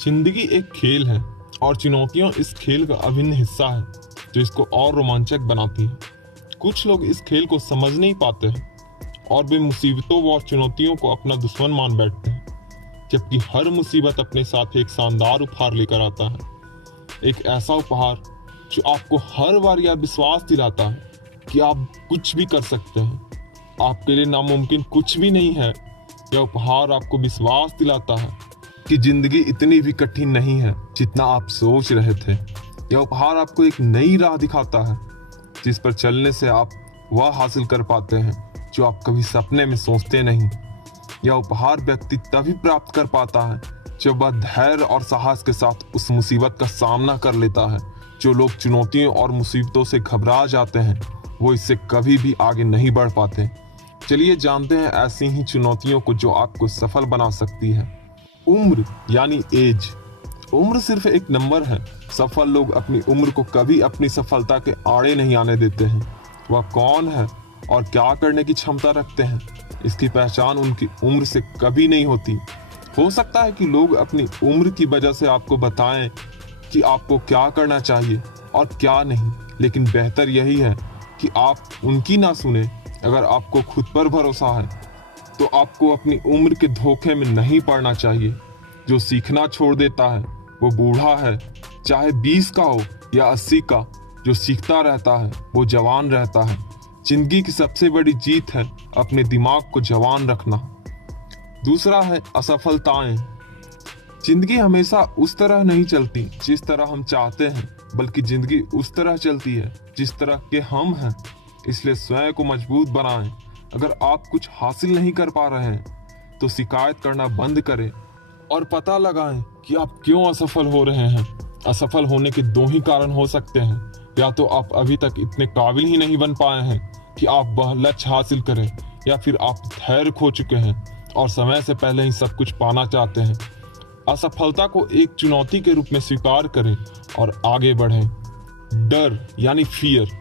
जिंदगी एक खेल है और चुनौतियां इस खेल का अभिन्न हिस्सा है जो इसको और रोमांचक बनाती है। कुछ लोग इस खेल को समझ नहीं पाते हैं और वे मुसीबतों और चुनौतियों को अपना दुश्मन मान बैठते हैं, जबकि हर मुसीबत अपने साथ एक शानदार उपहार लेकर आता है। एक ऐसा उपहार जो आपको हर बार यह विश्वास दिलाता है कि आप कुछ भी कर सकते हैं, आपके लिए नामुमकिन कुछ भी नहीं है। यह उपहार आपको विश्वास दिलाता है कि जिंदगी इतनी भी कठिन नहीं है जितना आप सोच रहे थे। यह उपहार आपको एक नई राह दिखाता है जिस पर चलने से आप वह हासिल कर पाते हैं जो आप कभी सपने में सोचते नहीं। यह उपहार व्यक्ति तभी प्राप्त कर पाता है जब वह धैर्य और साहस के साथ उस मुसीबत का सामना कर लेता है। जो लोग चुनौतियों और मुसीबतों से घबरा जाते हैं वो इससे कभी भी आगे नहीं बढ़ पाते। चलिए जानते हैं ऐसी ही चुनौतियों को जो आपको सफल बना सकती है। उम्र यानी एज। उम्र सिर्फ एक नंबर है। सफल लोग अपनी उम्र को कभी अपनी सफलता के आड़े नहीं आने देते हैं। वह कौन है और क्या करने की क्षमता रखते हैं, इसकी पहचान उनकी उम्र से कभी नहीं होती। हो सकता है कि लोग अपनी उम्र की वजह से आपको बताएं कि आपको क्या करना चाहिए और क्या नहीं, लेकिन बेहतर यही है कि आप उनकी ना सुने। अगर आपको खुद पर भरोसा है तो आपको अपनी उम्र के धोखे में नहीं पड़ना चाहिए। जो सीखना छोड़ देता है वो बूढ़ा है, चाहे 20 का हो या 80 का। जो सीखता रहता है वो जवान रहता है। जिंदगी की सबसे बड़ी जीत है अपने दिमाग को जवान रखना। दूसरा है असफलताएं। जिंदगी हमेशा उस तरह नहीं चलती जिस तरह हम चाहते हैं, बल्कि जिंदगी उस तरह चलती है जिस तरह के हम हैं। इसलिए स्वयं को मजबूत बनाएं। अगर आप कुछ हासिल नहीं कर पा रहे हैं तो शिकायत करना बंद करें और पता लगाएं कि आप क्यों असफल हो रहे हैं। असफल होने के 2 ही कारण हो सकते हैं। या तो आप अभी तक इतने काबिल ही नहीं बन पाए हैं कि आप वह लक्ष्य हासिल करें, या फिर आप धैर्य खो चुके हैं और समय से पहले ही सब कुछ पाना चाहते हैं। असफलता को एक चुनौती के रूप में स्वीकार करें और आगे बढ़ें। डर यानी फियर।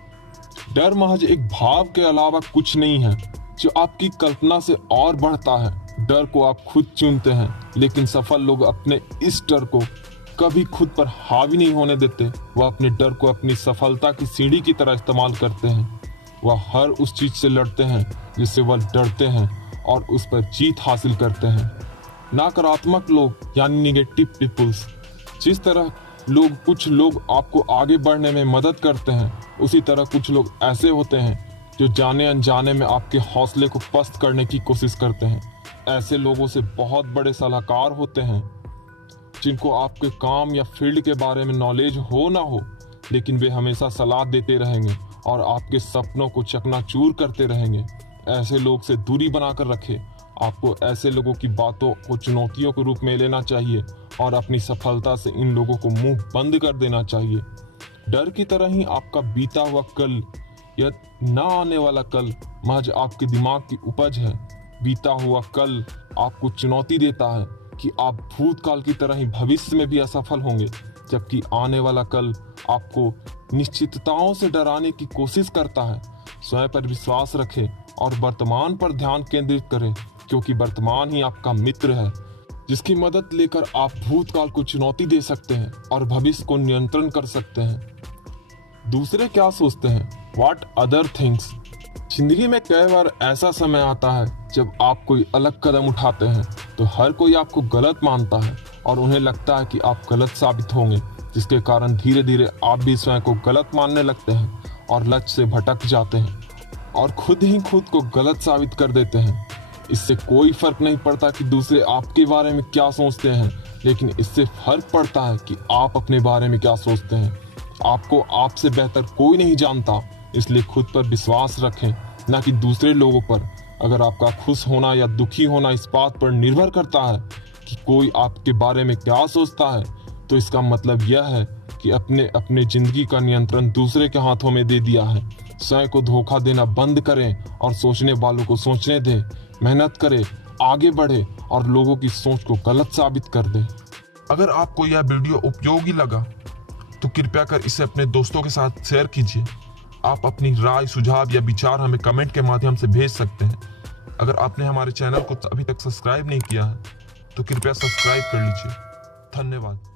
डर महज एक भाव के अलावा कुछ नहीं है जो आपकी कल्पना से और बढ़ता है। डर को आप खुद चुनते हैं, लेकिन सफल लोग अपने इस डर को कभी खुद पर हावी नहीं होने देते। वह अपने डर को अपनी सफलता की सीढ़ी की तरह इस्तेमाल करते हैं। वह हर उस चीज से लड़ते हैं जिससे वह डरते हैं और उस पर जीत हासिल करते हैं। नकारात्मक लोग यानी निगेटिव पीपल्स। जिस तरह कुछ लोग आपको आगे बढ़ने में मदद करते हैं, उसी तरह कुछ लोग ऐसे होते हैं जो जाने अनजाने में आपके हौसले को पस्त करने की कोशिश करते हैं। ऐसे लोगों से बहुत बड़े सलाहकार होते हैं जिनको आपके काम या फील्ड के बारे में नॉलेज हो ना हो, लेकिन वे हमेशा सलाह देते रहेंगे और आपके सपनों को चकनाचूर करते रहेंगे। ऐसे लोग से दूरी बनाकर रखें। आपको ऐसे लोगों की बातों को चुनौतियों के रूप में लेना चाहिए और अपनी सफलता से इन लोगों को मुंह बंद कर देना चाहिए। डर की तरह ही आपका बीता हुआ कल या ना आने वाला कल महज आपके दिमाग की उपज है। बीता हुआ कल आपको चुनौती देता है कि आप भूतकाल की तरह ही भविष्य में भी असफल होंगे, जबकि आने वाला कल आपको निश्चितताओं से डराने की कोशिश करता है। स्वयं पर विश्वास रखें और वर्तमान पर ध्यान केंद्रित करें, क्योंकि वर्तमान ही आपका मित्र है जिसकी मदद लेकर आप भूतकाल को चुनौती दे सकते हैं और भविष्य को नियंत्रण कर सकते हैं। दूसरे क्या सोचते हैं, व्हाट अदर थिंग्स। जिंदगी में कई बार ऐसा समय आता है जब आप कोई अलग कदम उठाते हैं तो हर कोई आपको गलत मानता है और उन्हें लगता है कि आप गलत साबित होंगे, जिसके कारण धीरे धीरे आप भी स्वयं को गलत मानने लगते हैं और लक्ष्य से भटक जाते हैं और खुद ही खुद को गलत साबित कर देते हैं। इससे कोई फर्क नहीं पड़ता कि दूसरे आपके बारे में क्या सोचते हैं, लेकिन इससे फर्क पड़ता है कि आप अपने बारे में क्या सोचते हैं। आपको आपसे बेहतर कोई नहीं जानता, इसलिए खुद पर विश्वास रखें, न कि दूसरे लोगों पर। अगर आपका खुश होना या दुखी होना इस बात पर निर्भर करता है कि कोई आपके बारे में क्या सोचता है, तो इसका मतलब यह है कि अपने जिंदगी का नियंत्रण दूसरे के हाथों में दे दिया है। स्वयं को धोखा देना बंद करें और सोचने वालों को सोचने दें। मेहनत करें, आगे बढ़े और लोगों की सोच को गलत साबित कर दें। अगर आपको यह वीडियो उपयोगी लगा तो कृपया कर इसे अपने दोस्तों के साथ शेयर कीजिए। आप अपनी राय, सुझाव या विचार हमें कमेंट के माध्यम से भेज सकते हैं। अगर आपने हमारे चैनल को अभी तक सब्सक्राइब नहीं किया है तो कृपया सब्सक्राइब कर लीजिए। धन्यवाद।